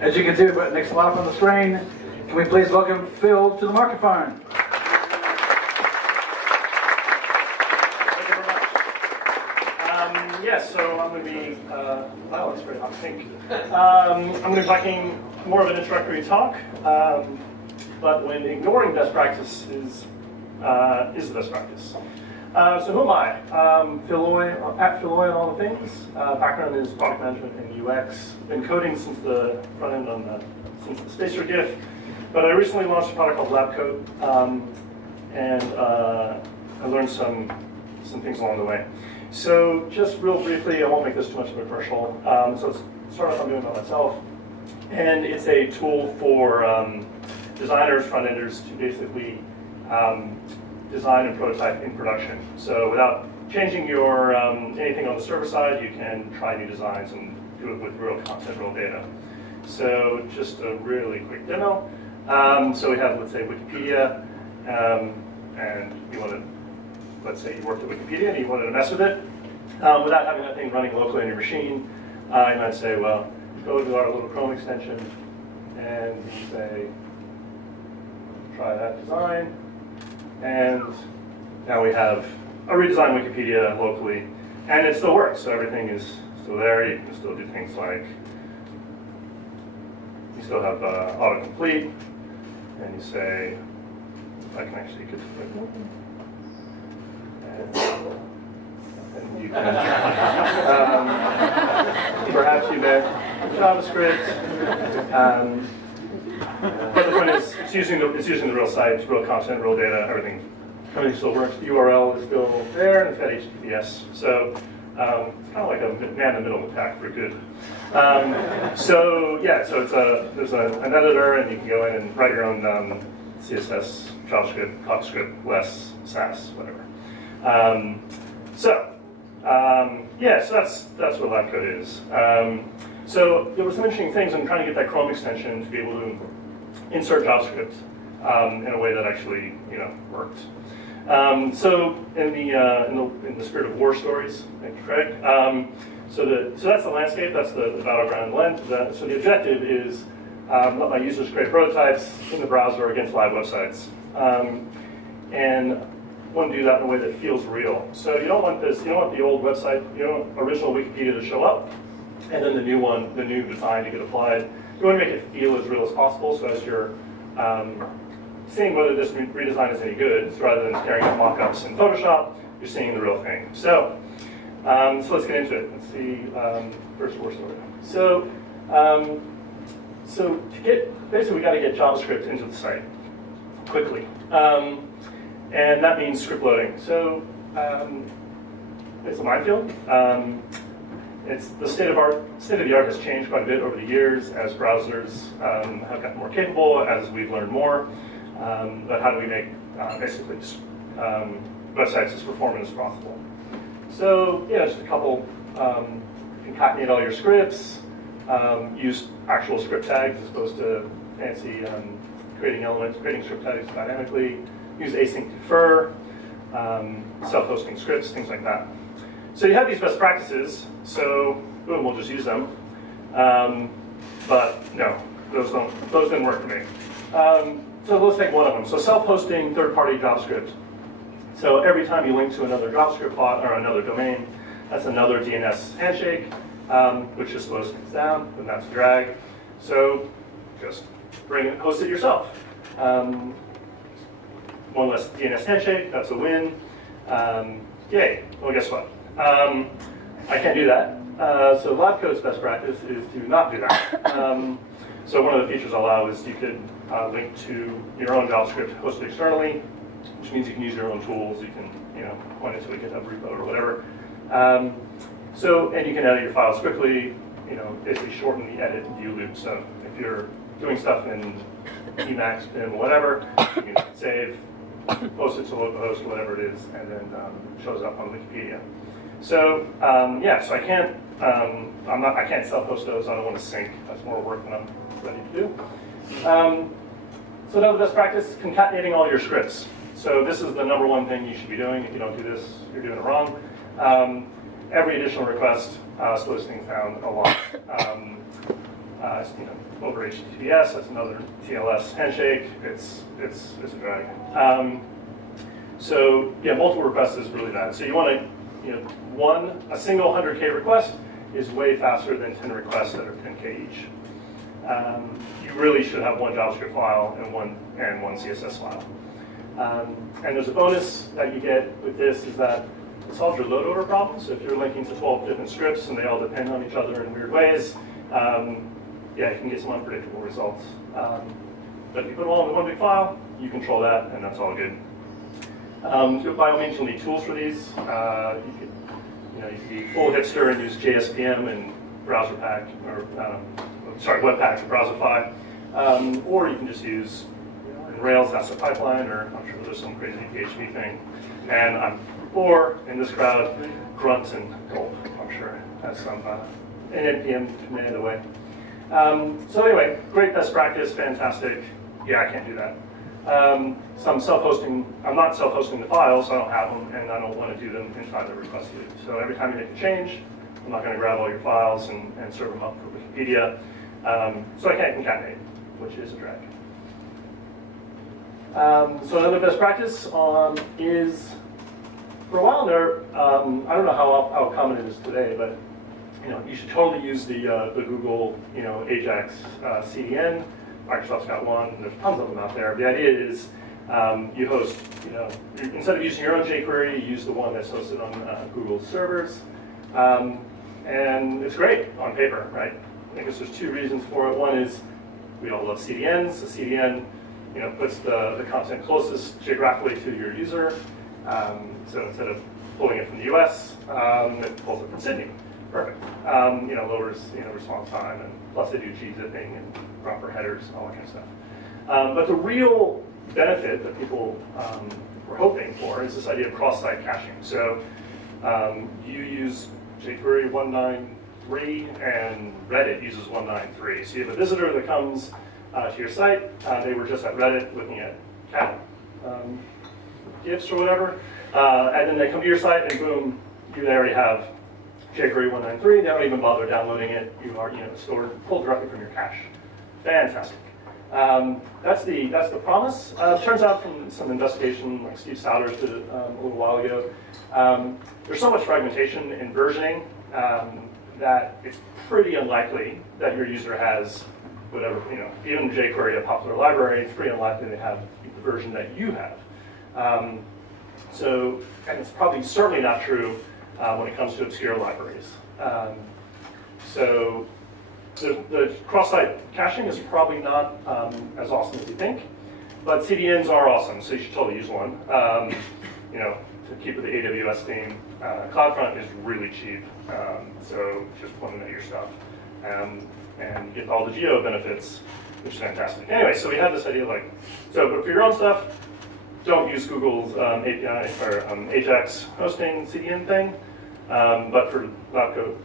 As you can see, but next slide up on the screen, can we please welcome Phil to the microphone? Thank you very much. Yes, so I'm going to be, wow, it's very hot pink. I'm going to be talking more of an introductory talk, but when ignoring best practice is the best practice. So who am I? Phil Loy, at Phil Loy and all the things. Background is product management and UX. Been coding since the front end since the Spacer GIF. But I recently launched a product called LabCode, and I learned some things along the way. So just real briefly, I won't make this too much of a commercial. So it's start off, I'm doing it myself. And it's a tool for designers, front-enders to basically design and prototype in production. So without changing your anything on the server side, you can try new designs and do it with real content, real data. So just a really quick demo. So we have, let's say, Wikipedia, and you want to, let's say you worked at Wikipedia and you wanted to mess with it. Without having that thing running locally on your machine, you might say, well, go to our little Chrome extension and you say, try that design. And now we have a redesigned Wikipedia locally, and it still works. So everything is still there. You can still do things like, you still have autocomplete, and you say, I can actually get to and you can, perhaps you meant JavaScript. But the point is, it's using the real site, real content, real data, everything still works. The URL is still there, and it's got HTTPS. So it's kind of like a man in the middle attack for good. So yeah, so there's an editor, and you can go in and write your own CSS, JavaScript, CoffeeScript, Less, Sass, whatever. Yeah, so that's what LabCode is. So there were some interesting things in trying to get that Chrome extension to be able to insert JavaScript in a way that actually, worked. So in the spirit of war stories, thank you, Craig. So that's the landscape. That's the battleground lens. So the objective is let my users create prototypes in the browser against live websites, and want to do that in a way that feels real. So you don't want this. You don't want the old website, original Wikipedia to show up, and then the new design to get applied. You want to make it feel as real as possible. So as you're seeing whether this redesign is any good, so rather than staring at mockups in Photoshop, you're seeing the real thing. So let's get into it. Let's see, first war story. So basically we got to get JavaScript into the site quickly, and that means script loading. So it's a minefield. It's the state of the art has changed quite a bit over the years as browsers have gotten more capable, as we've learned more. But how do we make basically websites as performant as possible? So just a couple. Concatenate all your scripts. Use actual script tags as opposed to fancy creating script tags dynamically. Use async defer, self-hosting scripts, things like that. So you have these best practices, so boom, we'll just use them. But no, those didn't work for me. So let's take one of them. So self-hosting third-party JavaScript. So every time you link to another JavaScript bot or another domain, that's another DNS handshake, which just slows things down, and that's drag. So just host it yourself. One less DNS handshake, that's a win. Yay, well guess what? I can't do that. So LabCode's best practice is to not do that. So one of the features I'll allow is you could link to your own JavaScript hosted externally, which means you can use your own tools. You can point it to a GitHub repo or whatever. And you can edit your files quickly. Basically shorten the edit view loop. So if you're doing stuff in Emacs, BIM, whatever, you can save, post it to localhost, whatever it is, and then it shows up on Wikipedia. So so I can't self-host those. I don't want to sync. That's more work than I'm ready to do. So another best practice: concatenating all your scripts. So this is the number one thing you should be doing. If you don't do this, you're doing it wrong. Every additional request slows things down a lot. over HTTPS. That's another TLS handshake. It's a drag. So yeah, multiple requests is really bad. So you want to, a single 100K request is way faster than 10 requests that are 10K each. You really should have one JavaScript file and one CSS file. And there's a bonus that you get with this is that it solves your load order problems. So if you're linking to 12 different scripts and they all depend on each other in weird ways, yeah, you can get some unpredictable results. But if you put them all into one big file, you control that, and that's all good. By all means, you'll need tools for these. You could be full hipster and use JSPM and BrowserPack, or Webpack and Browserify, or you can just use in Rails, that's a pipeline, or I'm sure there's some crazy PHP thing. And or in this crowd, Grunt and Gulp, I'm sure has some NPM command away. So anyway, great best practice, fantastic. Yeah, I can't do that. So I'm not self-hosting the files, so I don't have them, and I don't want to do them inside the request loop. So every time you make a change, I'm not going to grab all your files and serve them up for Wikipedia. So I can't concatenate, which is a drag. So another best practice is, for a while there, I don't know how common it is today, but you should totally use the Google Ajax CDN. Microsoft's got one. There's tons of them out there. The idea is you host, instead of using your own jQuery, you use the one that's hosted on Google's servers, and it's great on paper, right? I guess there's two reasons for it. One is we all love CDNs. The CDN, puts the content closest geographically to your user. So instead of pulling it from the US, it pulls it from Sydney. Perfect. Lowers response time, and plus they do gzipping and proper headers, all that kind of stuff. But the real benefit that people were hoping for is this idea of cross-site caching. So you use jQuery 193 and Reddit uses 193. So you have a visitor that comes to your site. They were just at Reddit looking at cat GIFs or whatever, and then they come to your site and boom, you already have jQuery 193. They don't even bother downloading it. You are stored, pulled directly from your cache. Fantastic. That's the promise. Turns out from some investigation, like Steve Souders did a little while ago, there's so much fragmentation in versioning that it's pretty unlikely that your user has whatever, even jQuery, a popular library, it's pretty unlikely they have the version that you have. And it's probably certainly not true when it comes to obscure libraries. So the cross-site caching is probably not as awesome as you think, but CDNs are awesome, so you should totally use one. To keep with the AWS theme, CloudFront is really cheap, so just plug in your stuff and get all the geo benefits, which is fantastic. Anyway, so we have this idea but for your own stuff, don't use Google's API or Ajax hosting CDN thing, but for Cloud Code,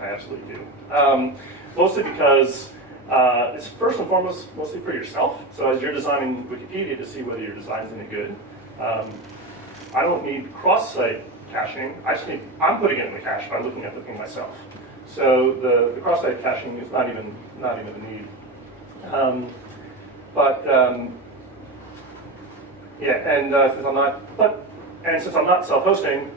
I absolutely do. Mostly because it's first and foremost mostly for yourself. So as you're designing Wikipedia to see whether your design's any good, I don't need cross-site caching. I'm putting it in the cache by looking at the thing myself. So the cross-site caching is not even a need. Since I'm not self-hosting,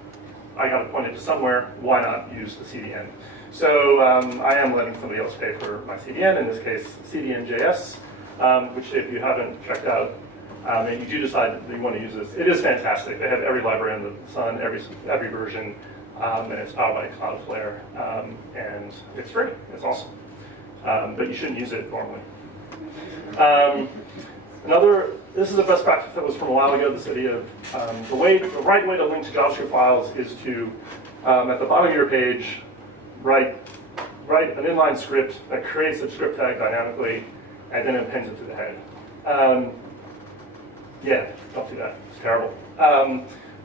I got to point it to somewhere. Why not use the CDN? So I am letting somebody else pay for my CDN. In this case, SYDJS, which if you haven't checked out, and you do decide that you want to use this, it is fantastic. They have every library under the sun, every version, and it's powered by Cloudflare, and it's free. It's awesome, but you shouldn't use it normally. This is a best practice that was from a while ago. This idea of the right way to link to JavaScript files is to, at the bottom of your page, write an inline script that creates a script tag dynamically, and then appends it to the head. Yeah, don't do that. It's terrible.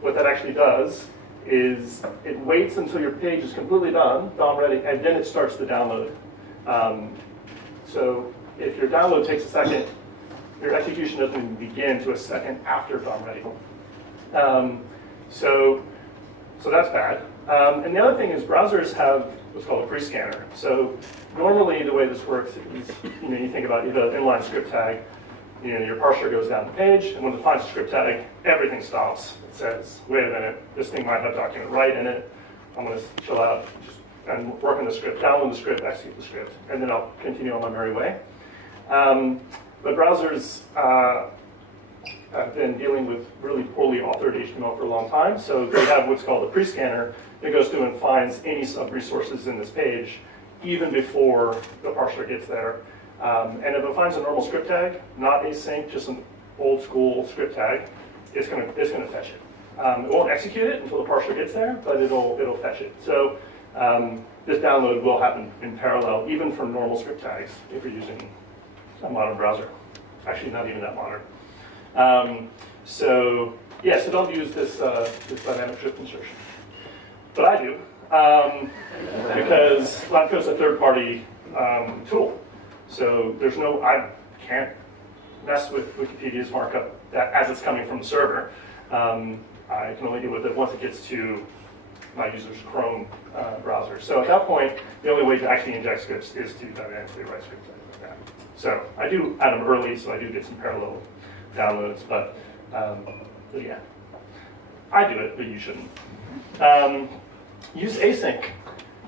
What that actually does is it waits until your page is completely done, DOM ready, and then it starts the download. So if your download takes a second, your execution doesn't even begin to a second after DOM ready. So that's bad. And the other thing is browsers have what's called a pre-scanner. So normally the way this works is, you think about you have an inline script tag. Your parser goes down the page, and when it finds a script tag, everything stops. It says, wait a minute, this thing might have document write in it. I'm going to chill out and work on the script, download the script, execute the script, and then I'll continue on my merry way. But browsers have been dealing with really poorly authored HTML for a long time, so they have what's called a pre-scanner that goes through and finds any sub-resources in this page even before the parser gets there. And if it finds a normal script tag, not async, just an old school script tag, it's going to fetch it. It won't execute it until the parser gets there, but it'll fetch it. So this download will happen in parallel, even from normal script tags, if you're using a modern browser. Actually, not even that modern. So don't use this dynamic shift insertion. But I do, because Labco's a third-party tool. So I can't mess with Wikipedia's markup as it's coming from the server. I can only deal with it once it gets to my user's Chrome browser. So at that point, the only way to actually inject scripts is to dynamically write scripts like that. So I do add them early, so I do get some parallel downloads, but yeah. I do it, but you shouldn't. Use async.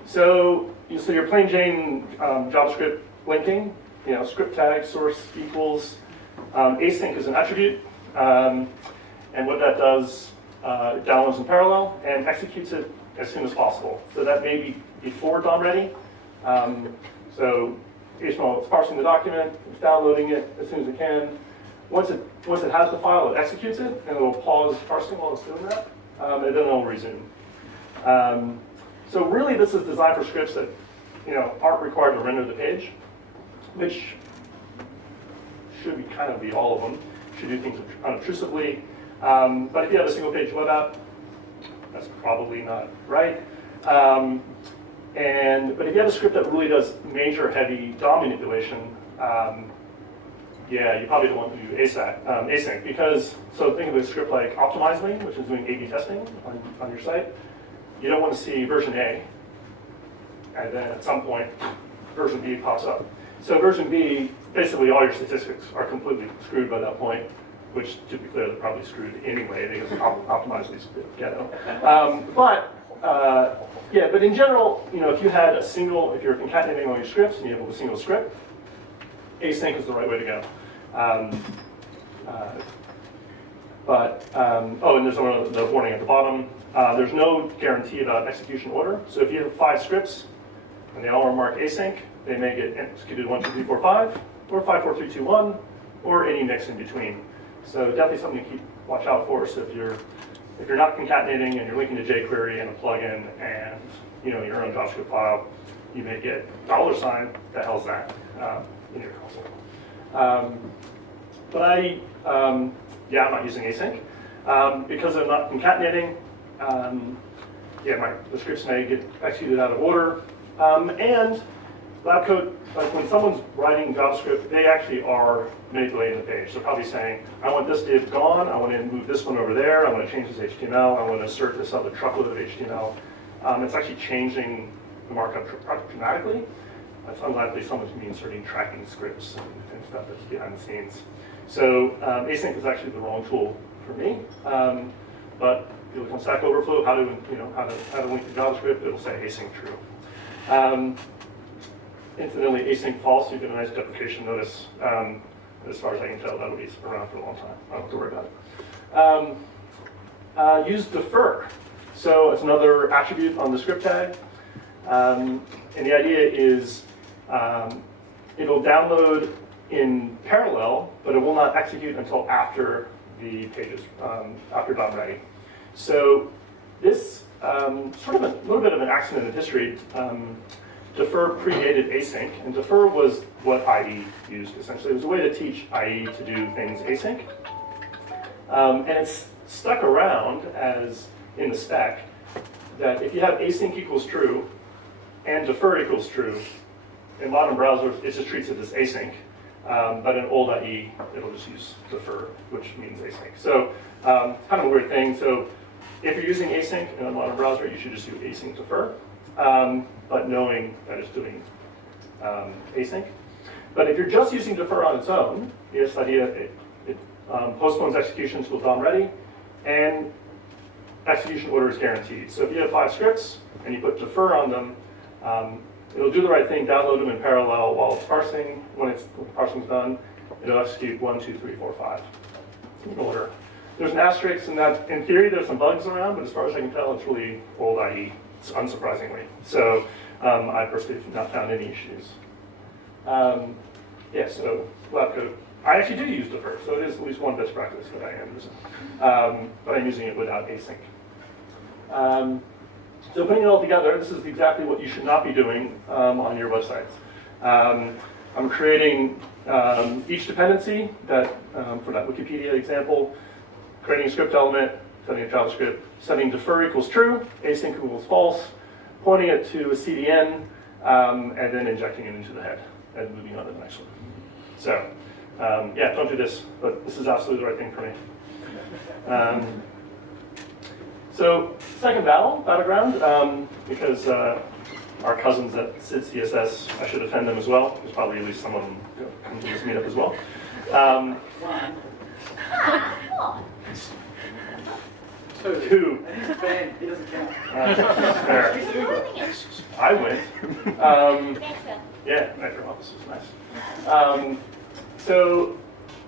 So your plain Jane JavaScript linking, script tag source equals. Async is an attribute, and what that does, it downloads in parallel and executes it as soon as possible. So that may be before DOM ready. So HTML is parsing the document, it's downloading it as soon as it can. Once it has the file, it executes it, and it will pause parsing while it's doing that, and then it will resume. So really, this is designed for scripts that aren't required to render the page, which should be all of them. Should do things unobtrusively. But if you have a single-page web app, that's probably not right. But if you have a script that really does major heavy DOM manipulation, you probably don't want to do async because, so think of a script like Optimize Me, which is doing A/B testing on your site. You don't want to see version A, and then at some point, version B pops up. So version B, basically all your statistics are completely screwed by that point, which, to be clear, they're probably screwed anyway because Optimize Me's ghetto. But in general, if you had if you're concatenating all your scripts and you have a single script, async is the right way to go. And there's the warning at the bottom. There's no guarantee about execution order. So if you have 5 scripts and they all are marked async, they may get executed 1, 2, 3, 4, 5, or 5, 4, 3, 2, 1, or any mix in between. So definitely something to watch out for. So if you're not concatenating and you're linking to jQuery and a plugin and your own JavaScript file, you may get $, the hell's that, in your console. I'm not using async. Because I'm not concatenating, the scripts may get executed out of order. And lab code, like when someone's writing JavaScript, they actually are manipulating the page. So probably saying, I want this div gone, I want to move this one over there, I want to change this HTML, I want to insert this other truckload of HTML. It's actually changing the markup dramatically. It's unlikely someone's going to be inserting tracking scripts and stuff that's behind the scenes. So async is actually the wrong tool for me. But if you look on Stack Overflow, how to link to JavaScript, it'll say async true. Incidentally, async false, you get a nice deprecation notice. As far as I can tell, that'll be around for a long time. I don't have to worry about it. Use defer. So it's another attribute on the script tag. And the idea is it'll download in parallel, but it will not execute until after the page is after DOM ready. So this sort of a little bit of an accident in history. Defer predated async, and defer was what IE used essentially. It was a way to teach IE to do things async. And it's stuck around as in the stack that if you have async equals true and defer equals true, in modern browsers it just treats it as async. But in old IE, it'll just use defer, which means async. So kind of a weird thing. So if you're using async in a modern browser, you should just do async defer. but knowing that it's doing async. But if you're just using defer on its own, the idea it postpones execution until DOM ready, and execution order is guaranteed. So if you have 5 scripts and you put defer on them, it'll do the right thing, download them in parallel while it's parsing. When the parsing's done, it'll execute 1, 2, 3, 4, 5 in order. There's an asterisk in that, in theory, there's some bugs around, but as far as I can tell, it's really old IE, unsurprisingly. So I personally have not found any issues. Yeah, so lab code. I actually do use defer, so it is at least one best practice that I am using. But I'm using it without async. So putting it all together, this is exactly what you should not be doing on your websites. I'm creating each dependency that for that Wikipedia example, creating a script element, setting a JavaScript, setting defer equals true, async equals false, pointing it to a CDN, and then injecting it into the head and moving on to the next one. So yeah, don't do this, but this is absolutely the right thing for me. So second battleground, because our cousins at SYDJS, I should offend them as well. There's probably at least someone come to this meetup as well. Two. He's a fan. He doesn't count. I went. Yeah, Metro office was nice. So,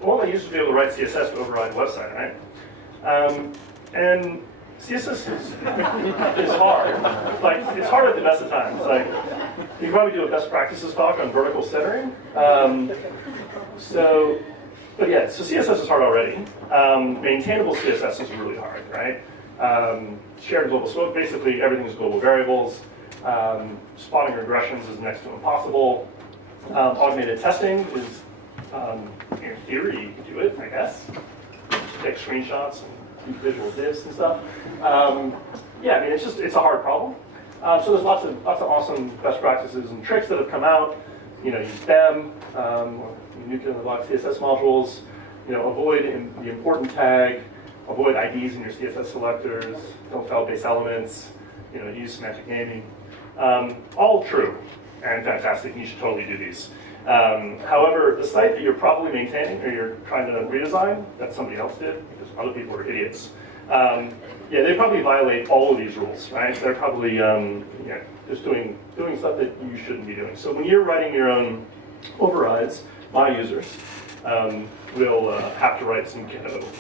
well, I used to be able to write CSS to override the website, right? And CSS is hard. Like, it's hard at the best of times. Like, you can probably do a best practices talk on vertical centering. But yeah, so CSS is hard already. Maintainable CSS is really hard, right? Shared global scope, basically everything is global variables. Spotting regressions is next to impossible. Automated testing is, in theory, you can do it, I guess. Take screenshots and do visual diffs and stuff. Yeah, I mean, it's a hard problem. So there's lots of awesome best practices and tricks that have come out. You know, use them. Nuke in the block CSS modules, avoid the important tag, avoid IDs in your CSS selectors, don't fail base elements, use semantic naming. All true and fantastic, and you should totally do these. However, the site that you're probably maintaining or you're trying to redesign, that somebody else did, because other people are idiots, yeah, they probably violate all of these rules, right? They're probably just doing stuff that you shouldn't be doing. So when you're writing your own overrides, my users will have to write some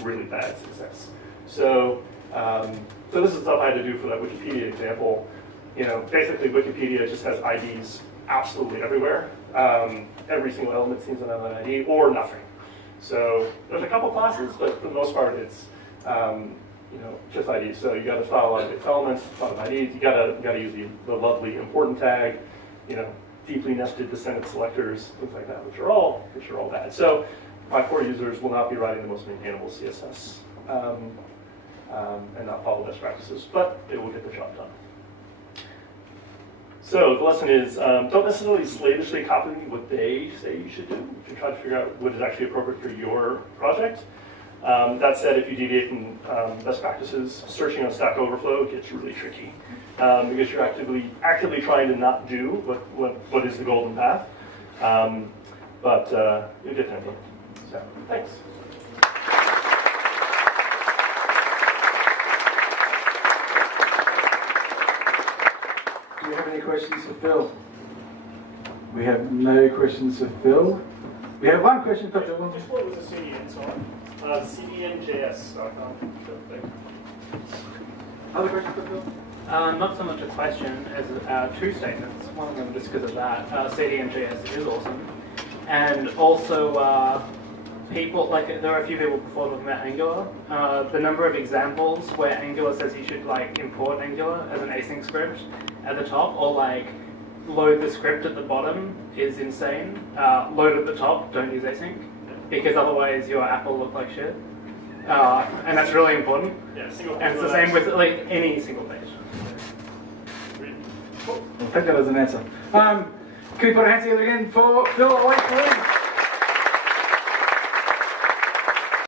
really bad CSS. So, so this is stuff I had to do for that Wikipedia example. Basically Wikipedia just has IDs absolutely everywhere. Every single element seems to have an ID or nothing. So there's a couple classes, but for the most part it's just IDs. So you got to stylize its elements, a lot of IDs. You got to use the lovely important tag. Deeply nested descendant selectors, things like that, which are all bad. So my core users will not be writing the most maintainable CSS and not follow best practices, but it will get the job done. So the lesson is, don't necessarily slavishly copy what they say you should do. You should try to figure out what is actually appropriate for your project. That said, if you deviate from best practices, searching on Stack Overflow gets really tricky because you're actively trying to not do what is the golden path. But you'll get there. So, thanks. Do you have any questions for Phil? We have no questions for Phil. We have one question for Phil. Just what was the CDN song? CDNJS.com. Other questions for Phil? Not so much a question as 2 statements. One of them just because of that. CDNJS is awesome. And also, there are a few people before talking about Angular. The number of examples where Angular says you should import Angular as an async script at the top, or load the script at the bottom is insane. Load at the top, don't use async, because otherwise your app will look like shit. And that's really important. Yeah, and it's the same with any single page. I'll take that as an answer. Can we put our hands together again for Phil?